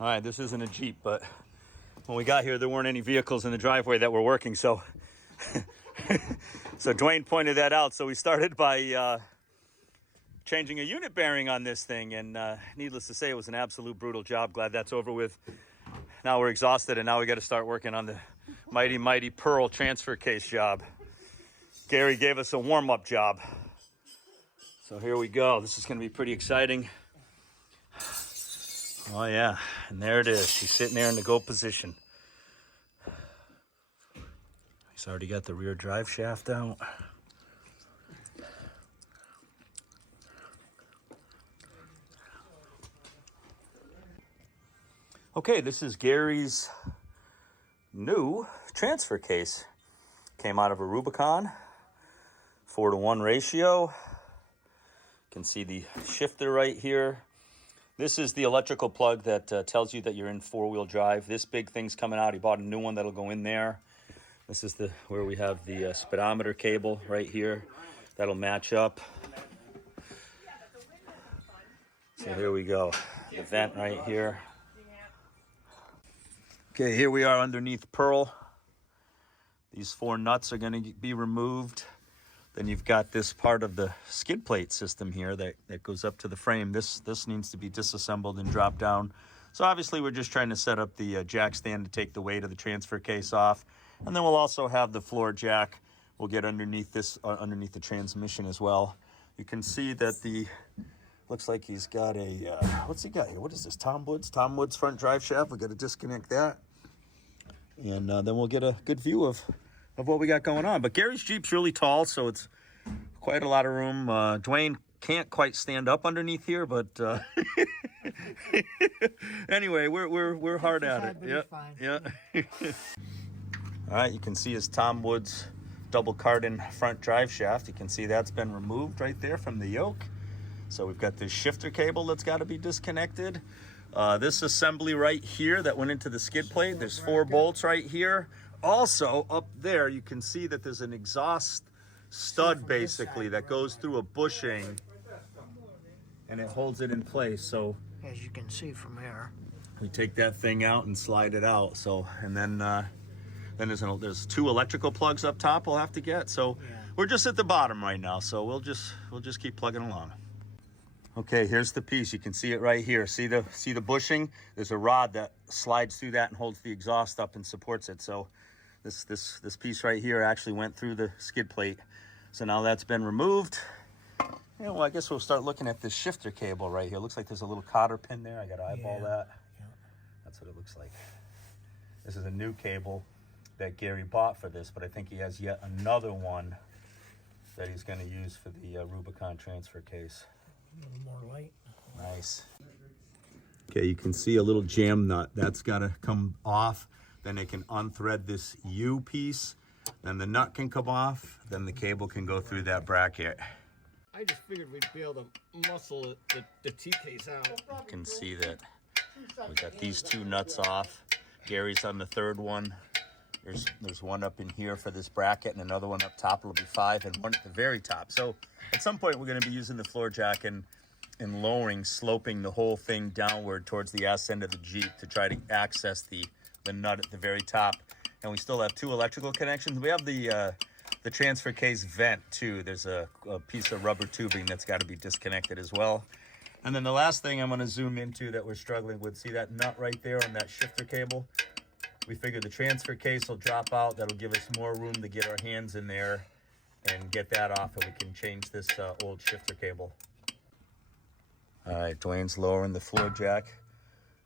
All right, this isn't a Jeep, but when we got here, there weren't any vehicles in the driveway that were working, so so Duane pointed that out. So we started by changing a unit bearing on this thing, and needless to say, it was an absolute brutal job. Glad that's over with. Now we're exhausted, and now we got to start working on the mighty Pearl transfer case job. Gary gave us a warm-up job. So here we go. This is going to be pretty exciting. Oh yeah, and there it is. She's sitting there in the go position. He's already got the rear drive shaft out. Okay, this is Gary's new transfer case. Came out of a Rubicon, 4-to-1 ratio. You can see the shifter right here. This is the electrical plug that tells you that you're in four-wheel drive. This big thing's coming out. He bought a new one that'll go in there. This is where we have the speedometer cable right here. That'll match up. So here we go. The vent right here. Okay, here we are underneath Pearl. These 4 nuts are going to be removed. Then you've got this part of the skid plate system here that goes up to the frame. This needs to be disassembled and dropped down. So obviously we're just trying to set up the jack stand to take the weight of the transfer case off. And then we'll also have the floor jack. We'll get underneath this, underneath the transmission as well. You can see that looks like he's got a, what's he got here? What is this, Tom Woods? Tom Woods front drive shaft. We got to disconnect that. And then we'll get a good view of what we got going on. But Gary's Jeep's really tall, so it's quite a lot of room. Duane can't quite stand up underneath here, but anyway, we're hard at it. Yeah. All right, you can see his Tom Woods double cardan front drive shaft. You can see that's been removed right there from the yoke. So we've got this shifter cable that's got to be disconnected. This assembly right here that went into the skid plate, there's 4 bolts right here. Also, up there, you can see that there's an exhaust stud, basically, that goes through a bushing, and it holds it in place. So, as you can see from here, we take that thing out and slide it out. So, and then there's 2 electrical plugs up top we'll have to get. So, we're just at the bottom right now. So we'll just keep plugging along. Okay, here's the piece. You can see it right here. See the bushing? There's a rod that slides through that and holds the exhaust up and supports it. So this piece right here actually went through the skid plate. So now that's been removed. And well, I guess we'll start looking at this shifter cable right here. Looks like there's a little cotter pin there. I got to eyeball that. Yeah. That's what it looks like. This is a new cable that Gary bought for this, but I think he has yet another one that he's going to use for the Rubicon transfer case. A little more light. Nice. Okay, you can see a little jam nut. That's got to come off. Then they can unthread this U piece. Then the nut can come off. Then the cable can go through that bracket. I just figured we'd be able to muscle the T-case out. You can see that we got these 2 nuts off. Gary's on the 3rd one. There's one up in here for this bracket and another one up top. It'll be 5 and one at the very top. So at some point we're going to be using the floor jack and sloping the whole thing downward towards the ass end of the Jeep to try to access the nut at the very top. And we still have 2 electrical connections. We have the transfer case vent too. There's a piece of rubber tubing that's got to be disconnected as well. And then the last thing I'm going to zoom into that we're struggling with, see that nut right there on that shifter cable? We figure the transfer case will drop out. That'll give us more room to get our hands in there and get that off, and we can change this old shifter cable. All right, Duane's lowering the floor jack.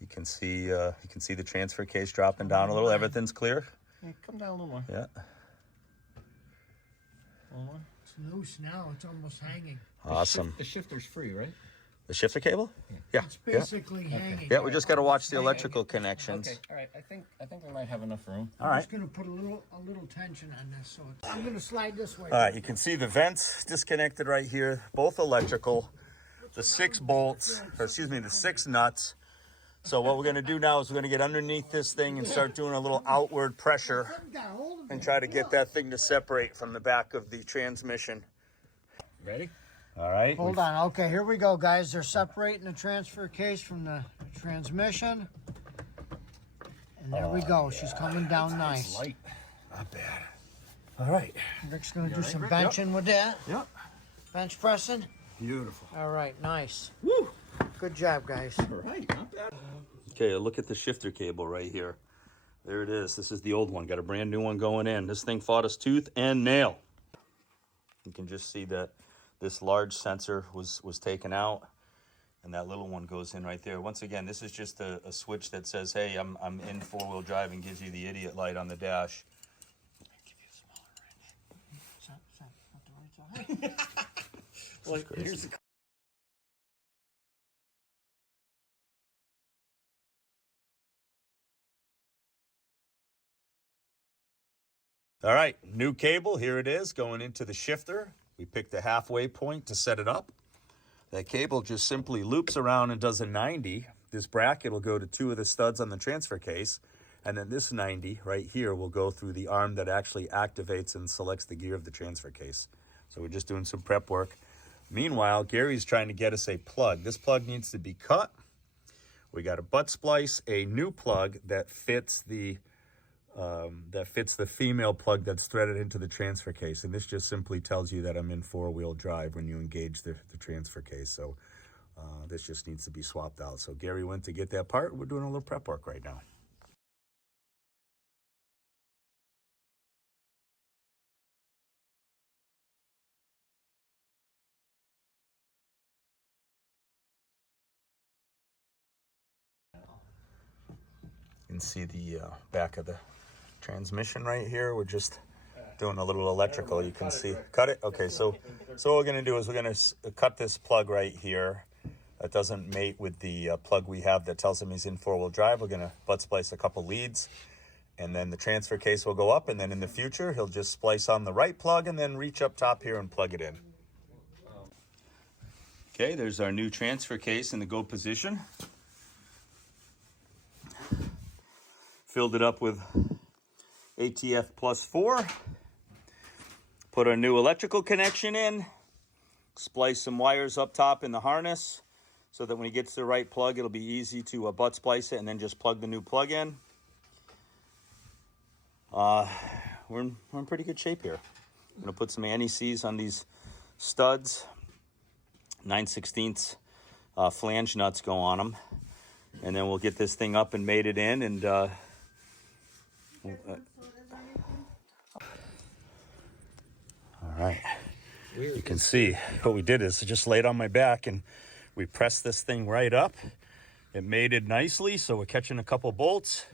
You can see the transfer case dropping down a little. Everything's clear. Yeah, come down a little more. Yeah. A little more. It's loose now. It's almost hanging. Awesome. The shifter's free, right? The shifter cable? Yeah. It's basically hanging. Yeah, we just got to watch the electrical connections. Okay, all right. I think we might have enough room. All I'm right. just going to put a little tension on this. So I'm going to slide this way. All right, you can see the vents disconnected right here, both electrical. The 6 bolts, or excuse me, the 6 nuts. So what we're going to do now is we're going to get underneath this thing and start doing a little outward pressure and try to get that thing to separate from the back of the transmission. Ready? All right. Hold on. Okay, here we go, guys. They're separating the transfer case from the transmission. And there we go. She's coming down nice. Light. Not bad. All right. Rick's going to do some benching with that. Yep. Bench pressing. Beautiful. All right, nice. Woo. Good job, guys. All right, not bad. Okay, look at the shifter cable right here. There it is. This is the old one. Got a brand new one going in. This thing fought us tooth and nail. You can just see that this large sensor was taken out, and that little one goes in right there. Once again, this is just a switch that says, hey, I'm in four-wheel drive, and gives you the idiot light on the dash. Give you a smaller range. Not the right side. Well, here's the All right, new cable, here it is, going into the shifter. We picked a halfway point to set it up. That cable just simply loops around and does a 90. This bracket will go to two of the studs on the transfer case, and then this 90 right here will go through the arm that actually activates and selects the gear of the transfer case. So we're just doing some prep work. Meanwhile, Gary's trying to get us a plug. This plug needs to be cut. We got a butt splice, a new plug that fits the female plug that's threaded into the transfer case. And this just simply tells you that I'm in four-wheel drive when you engage the transfer case. So this just needs to be swapped out. So Gary went to get that part. We're doing a little prep work right now. You can see the back of the transmission right here. We're just doing a little electrical. You can see. Cut it? Okay, so what we're going to do is we're going to cut this plug right here. That doesn't mate with the plug we have that tells him he's in four-wheel drive. We're going to butt splice a couple leads, and then the transfer case will go up, and then in the future, he'll just splice on the right plug and then reach up top here and plug it in. Okay, there's our new transfer case in the go position. Filled it up with ATF plus 4. Put our new electrical connection in. Splice some wires up top in the harness so that when he gets to the right plug, it'll be easy to butt splice it and then just plug the new plug in. We're in pretty good shape here. I'm going to put some anti-seize on these studs. 9/16 flange nuts go on them. And then we'll get this thing up and mated in, and all right. You can see what we did is just laid on my back and we pressed this thing right up. It mated nicely, so we're catching a couple bolts.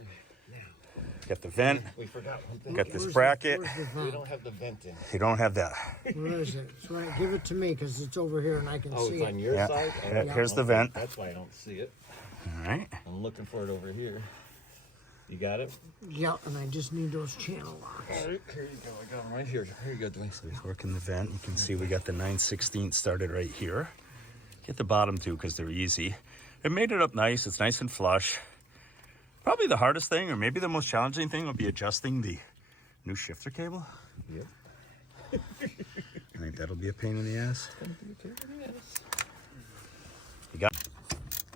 Got the vent. We forgot one thing. Got this bracket. We don't have the vent in. You don't have that. Where is it? It's right. Give it to me because it's over here and I can Oh, see it's on it. your Yeah. side? Yeah, here's the vent. That's why I don't see it. All right. I'm looking for it over here. You got it? Yeah, and I just need those channel locks. All right, here you go. I got them right here. Here you go, Duane. So he's working the vent. You can see we got the 9/16 started right here. Get the bottom two because they're easy. It made it up nice. It's nice and flush. Probably the hardest thing, or maybe the most challenging thing, would be adjusting the new shifter cable. Yep. I think that'll be a pain in the ass. You got.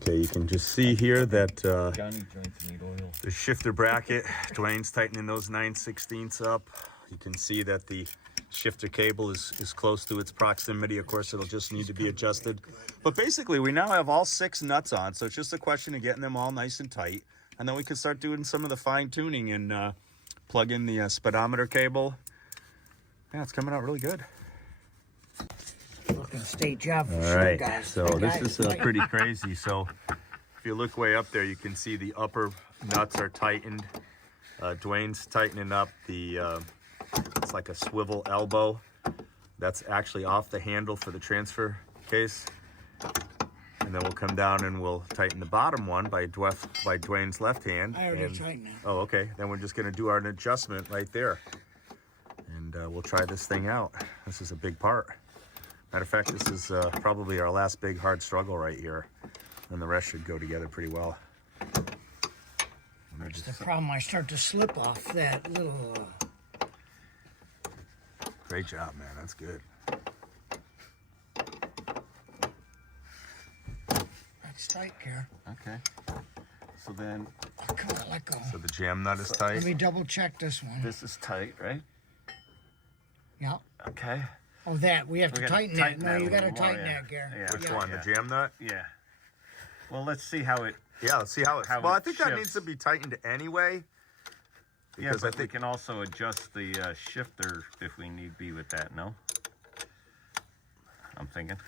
Okay, you can just see here that Johnny joints need oil. the shifter bracket, Duane's tightening those 9/16 up. You can see that the shifter cable is close to its proximity. Of course, it'll just need to be adjusted. But basically, we now have all 6 nuts on, so it's just a question of getting them all nice and tight. And then we can start doing some of the fine tuning and plug in the speedometer cable. Yeah, it's coming out really good. Looking state job for All sure, right, guys. so Hey, this guys, is pretty crazy. So if you look way up there, you can see the upper nuts are tightened. Duane's tightening up the, it's like a swivel elbow. That's actually off the handle for the transfer case. And then we'll come down and we'll tighten the bottom one by Duane's left hand. I already tightened it. Oh, okay. Then we're just going to do our adjustment right there. And we'll try this thing out. This is a big part. Matter of fact, this is probably our last big hard struggle right here. And the rest should go together pretty well. The problem, I start to slip off that little... Great job, man. That's good. tight, Care. Okay. So then Oh, come on, let go. So the jam nut is tight. Let me double check this one. this is tight, right? Yeah. Okay. Oh, that. We have We to gotta tighten that. tighten No, that a you got to little more, tighten yeah. that, Care. Yeah. Which Yeah. one? The jam nut? Yeah. Well, let's see how it. Yeah, let's see how it. How Well, I it think that shifts. needs to be tightened anyway. Yeah, Because but I we think can also adjust the shifter if we need be with that. No. I'm thinking.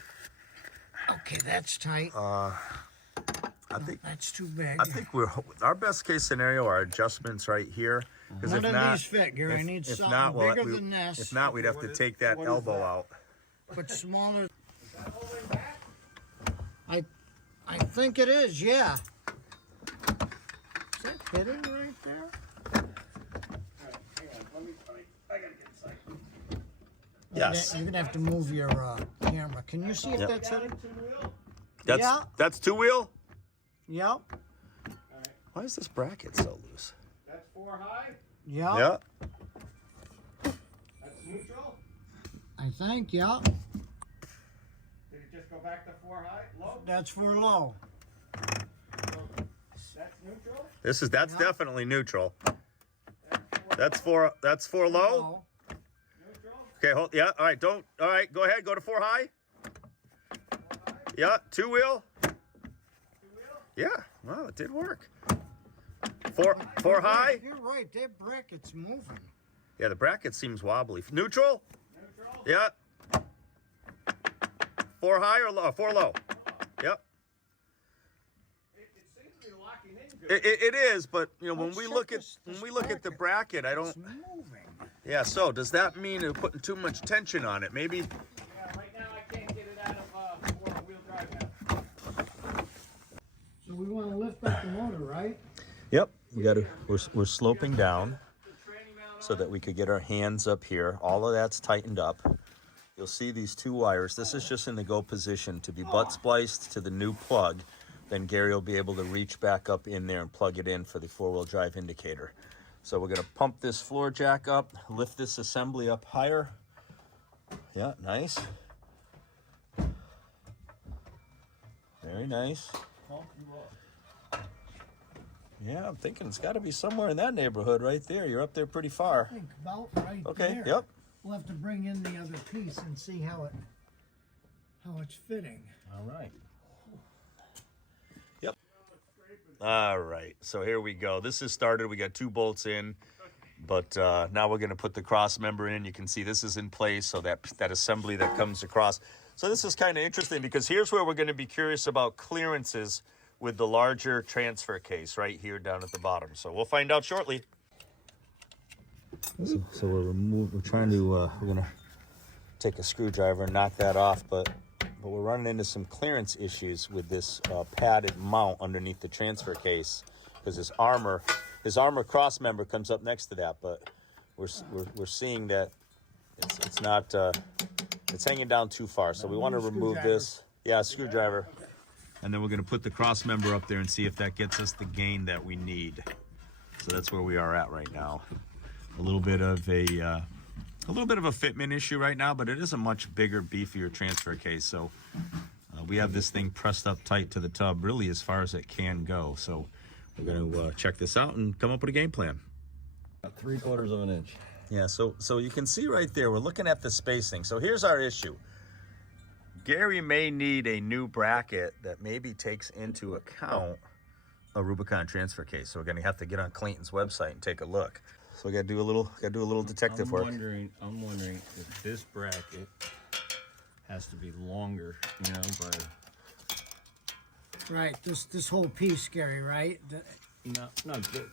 Okay, that's tight. I think That's too big. I think our best case scenario are adjustments right here. Because None if of not, these fit, Gary. I need if something not, well, bigger than this. If not, we'd have to take that what is elbow that? out. But smaller. I think it is, yeah. Is that fitting right there? Yes. You're gonna have to move your camera. Can you see if Yep. that's fitting? That's Yeah. that's two wheel. Yep. Why is this bracket so loose? That's 4 high. Yep. Yeah. That's neutral. I think, yep. Did it just go back to 4 high? Low. That's for low. That's neutral. That's definitely neutral. That's for low. Low. Neutral. Okay, hold. Yeah. All right. Don't. All right. Go ahead. Go to 4 high. Yeah. Two wheel. Yeah. Well, it did work. Four high. You're right. That bracket's moving. Yeah. The bracket seems wobbly. Neutral. Neutral. Yeah. 4 high or low? 4 low. Yep. It seems to be locking in good. It is, but you know when Let's we check look at this the bracket, I don't. It's moving. Yeah. So does that mean we're putting too much tension on it? Maybe. Yeah, right now I can't get it out of 4-wheel drive now. So we want to lift up the motor, right? Yep. We got to. We're sloping down so that we could get our hands up here. All of that's tightened up. You'll see these 2 wires. This is just in the go position to be butt spliced to the new plug. Then Gary will be able to reach back up in there and plug it in for the 4-wheel drive indicator. So we're going to pump this floor jack up, lift this assembly up higher. Yeah, nice. Very nice. Yeah, I'm thinking it's got to be somewhere in that neighborhood right there. You're up there pretty far. I think about right Okay, there. yep. We'll have to bring in the other piece and see how it's fitting. All right. Yep. All right, so here we go. This is started. We got 2 bolts in, but now we're going to put the cross member in. You can see this is in place, so that assembly that comes across. So this is kind of interesting because here's where we're going to be curious about clearances with the larger transfer case right here down at the bottom. So we'll find out shortly. So we're gonna take a screwdriver and knock that off, but we're running into some clearance issues with this padded mount underneath the transfer case because his armor cross member comes up next to that, but we're seeing that it's not it's hanging down too far, so we want to remove this. Yeah, screwdriver. And then we're going to put the cross member up there and see if that gets us the gain that we need. So that's where we are at right now. A little bit of a fitment issue right now, but it is a much bigger, beefier transfer case. So we have this thing pressed up tight to the tub, really as far as it can go. So we're going to check this out and come up with a game plan. About 3/4 of an inch. Yeah, so you can see right there, we're looking at the spacing. So here's our issue. Gary may need a new bracket that maybe takes into account a Rubicon transfer case. So we're gonna have to get on Clayton's website and take a look. So we gotta do a little detective work. I'm wondering if this bracket has to be longer, by Right. This whole piece, Gary. Right.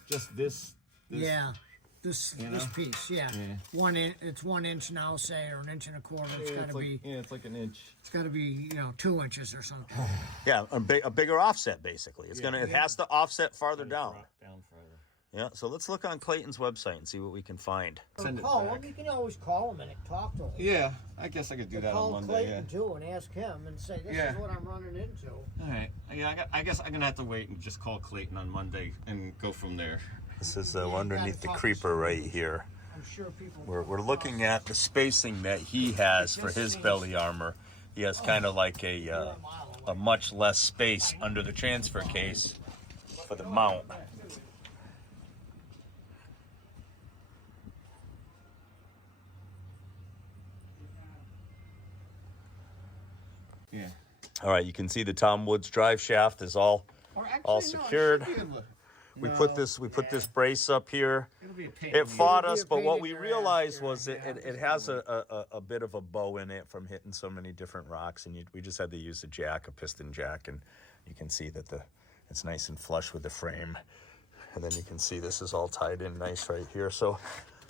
just this. Yeah. This piece. Yeah. Yeah. 1 inch. It's 1 inch now, say, or 1 1/4 inches. It's got to be. it's like an inch. It's got to be 2 inches or something. Yeah, a bigger offset basically. It has to offset farther down. Down further. Yeah, so let's look on Clayton's website and see what we can find. Send it Call back. him. You can always call him and talk to him. Yeah, I guess I could do that on Call Monday. Clayton too and ask him and say, "This is what I'm running into." All right. Yeah, I guess I'm gonna have to wait and just call Clayton on Monday and go from there. This is underneath the creeper right here. I'm sure people. We're looking at the spacing that he has for his belly armor. He has kind of like a a much less space under the transfer case for the mount. Yeah. All right, you can see the Tom Woods drive shaft is all Or actually, all no, it should secured. be able to- We No, put this brace up here. it'll be a pain It in the fought It'll be us, a but pain what in we your ass realized here, was yeah, it has a bit of a bow in it from hitting so many different rocks, and we just had to use a piston jack, and you can see that it's nice and flush with the frame. And then you can see this is all tied in nice right here. So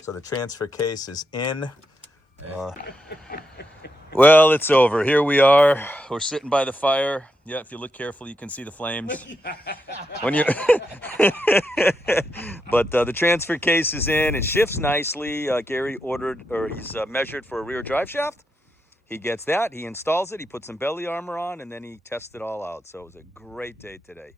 the transfer case is in. Well, it's over. Here we are. We're sitting by the fire. Yeah, if you look carefully, you can see the flames. When you, but the transfer case is in. It shifts nicely. Gary he's measured for a rear drive shaft. He gets that. He installs it. He puts some belly armor on, and then he tests it all out. So it was a great day today.